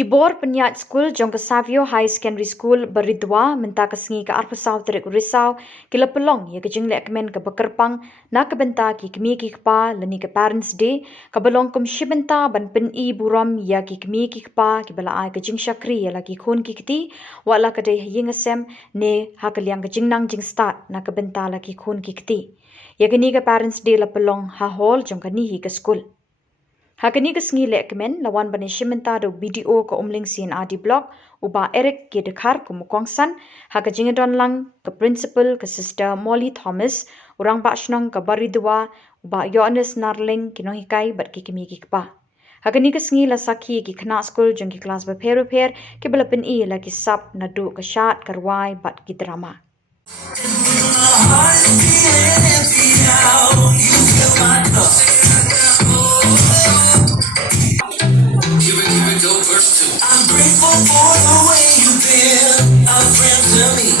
Khubor penyat school jong ke Savio High Secondary School Baridua menta ke Sngi ke arpesau terik risau kila pelong ya ke jingle kemen ke Kyrpang na ke benta ki Kmie ki kpa leni ke Parents Day ke belong kum shibenta ban pen I buram ya ki Kmie ki kpa ki bela ai ke jing shakri ya la ki khun ki kiti wala ke dei yingasem ne ha ke liang ke jingnang jing start na ke benta la ki khun ki kiti ya ke ni ke Parents Day la pelong ha hall jong ke ni hi ke school. Hakani ke Sngi lek kemen lawan bani shimenta do BDO ke umling sin adi blok uba Eric ke dekhar ke mukongsan haka jingadon lang ke principal ke sister Molly Thomas urang ba shnong ke Baridua uba Yohanes Narling ke nohikai bat ki Kmie ki kpa. Hakani ke Sngi la sakhi ki khna school jong ki kelas berper ke belapin I la ki sap nadu ke shat karwai bat ki drama. I'm grateful for the way you've been a friend to me.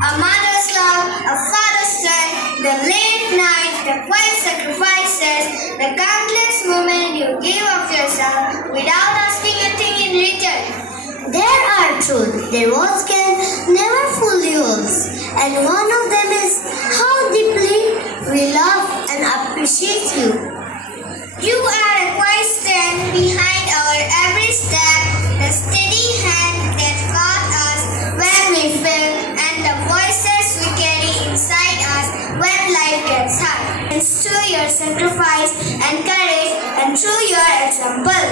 A mother's love, a father's strength, the late night, the quiet sacrifices, the countless moments you give of yourself without asking a thing in return. There are truths that words can never fully hold, and one of them is how deeply we love and appreciate you. You are a quiet strength behind our every step, the steady hand that caught us when we fell, and the voices we carry inside us when life gets hard. And through your sacrifice and courage, and through your example,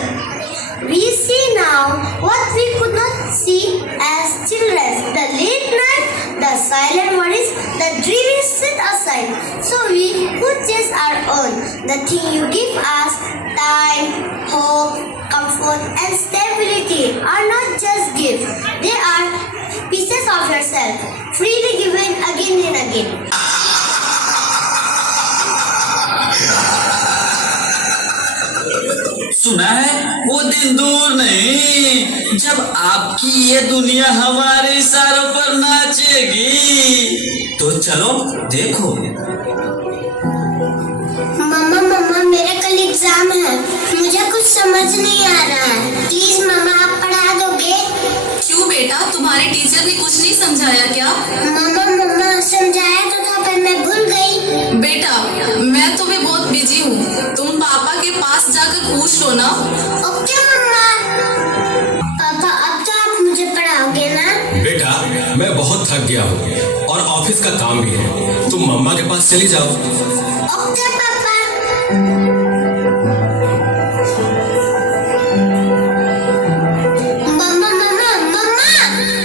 we see now what we could not see as children. The late night, the silent worries, the dreams set aside, so we could chase our own. The thing you give us, time, hope, comfort, and stability, are not just gifts. They are pieces of yourself, freely given again and again. सुना है वो दिन दूर नहीं जब आपकी ये दुनिया हमारे इशारों पर नाचेगी तो चलो देखो। मम्मा मम्मा मेरा कल एग्जाम है, मुझे कुछ समझ नहीं आ रहा है, प्लीज मम्मा आप पढ़ा दोगे? क्यों बेटा, तुम्हारे टीचर ने कुछ नहीं समझाया क्या? मम्मा मम्मा समझाया तो था पर मैं भूल गई। बेटा मैं तो भी बहुत बिजी हूँ, तुम पापा के पास जाकर पूछ लो ना। ओके मम्मा। पापा अब तो आप मुझे पढ़ाओगे ना? बेटा मैं बहुत थक गया हूँ और ऑफिस का काम भी है, तुम मम्मा के पास चली जाओ। ओके पापा। मम्मा मम्मा मम्मा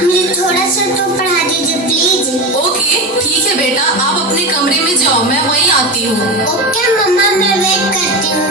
मुझे थोड़ा सा तो पढ़ा दीजिए प्लीज। ओके ठीक है बेटा, आप अपने कमरे में जाओ, मैं वहीं आती हूँ। ओके मम्मा मैं वेट करती हूँ।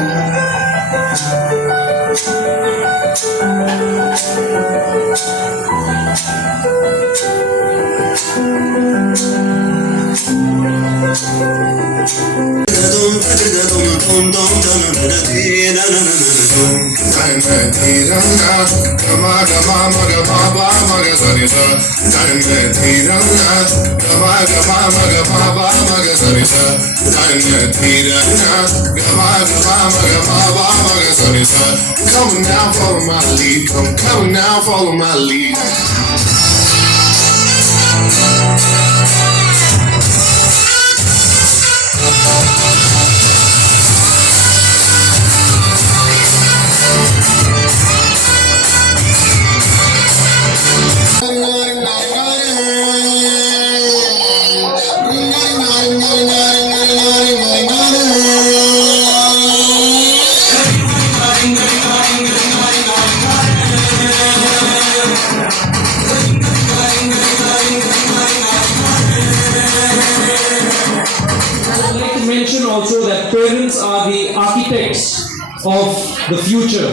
Come now, follow my lead. Come now, follow my lead. Also that parents are the architects of the future.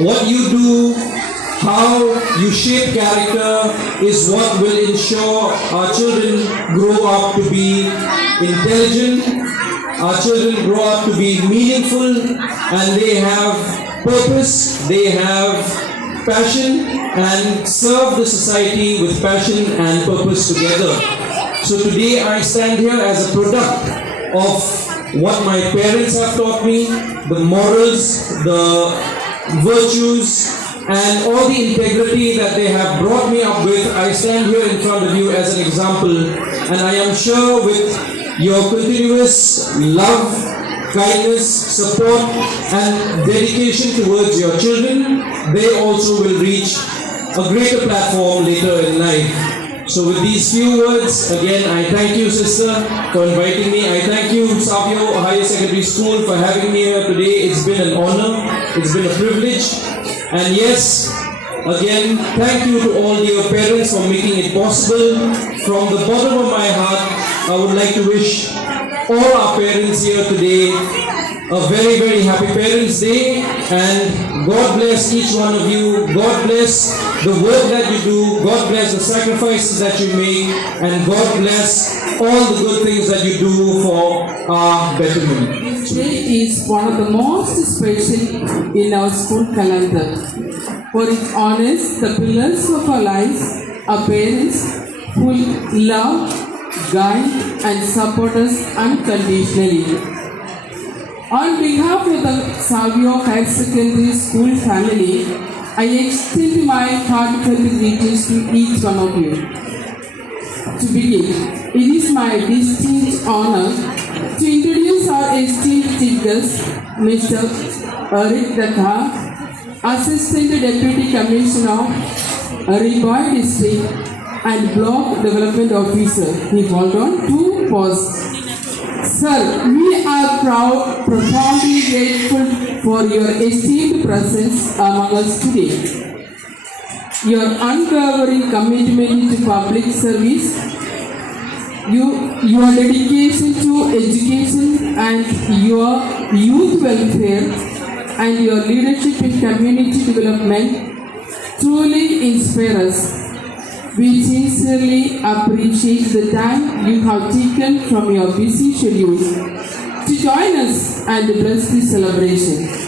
What you do, how you shape character is what will ensure our children grow up to be intelligent, our children grow up to be meaningful, and they have purpose, they have passion, and serve the society with passion and purpose together. So today I stand here as a product of what my parents have taught me, the morals, the virtues, and all the integrity that they have brought me up with. I stand here in front of you as an example, and I am sure with your continuous love, kindness, support, and dedication towards your children, they also will reach a greater platform later in life. So with these few words, again, I thank you, sister, for inviting me. I thank you, Savio Higher Secondary School, for having me here today. It's been an honor. It's been a privilege. And yes, again, thank you to all your parents for making it possible. From the bottom of my heart, I would like to wish all our parents here today a very, very happy Parents' Day, and God bless each one of you. God bless the work that you do. God bless the sacrifices that you make, and God bless all the good things that you do for our betterment. This day is one of the most special in our school calendar, for it honors the pillars of our lives, our parents who love, guide, and support us unconditionally. On behalf of the Savio Higher Secondary School family, I extend my heartfelt greetings to each one of you. To begin, it is my distinct honor to introduce our esteemed chief guest, Mr. Rakhe, Assistant Deputy Commissioner, Riboy District and Block Development Officer. He hold on to pause. Sir, we are profoundly grateful for your esteemed presence among us today. Your unwavering commitment to public service, your dedication to education and your youth welfare, and your leadership in community development truly inspire us. We sincerely appreciate the time you have taken from your busy schedule to join us and bless this celebration.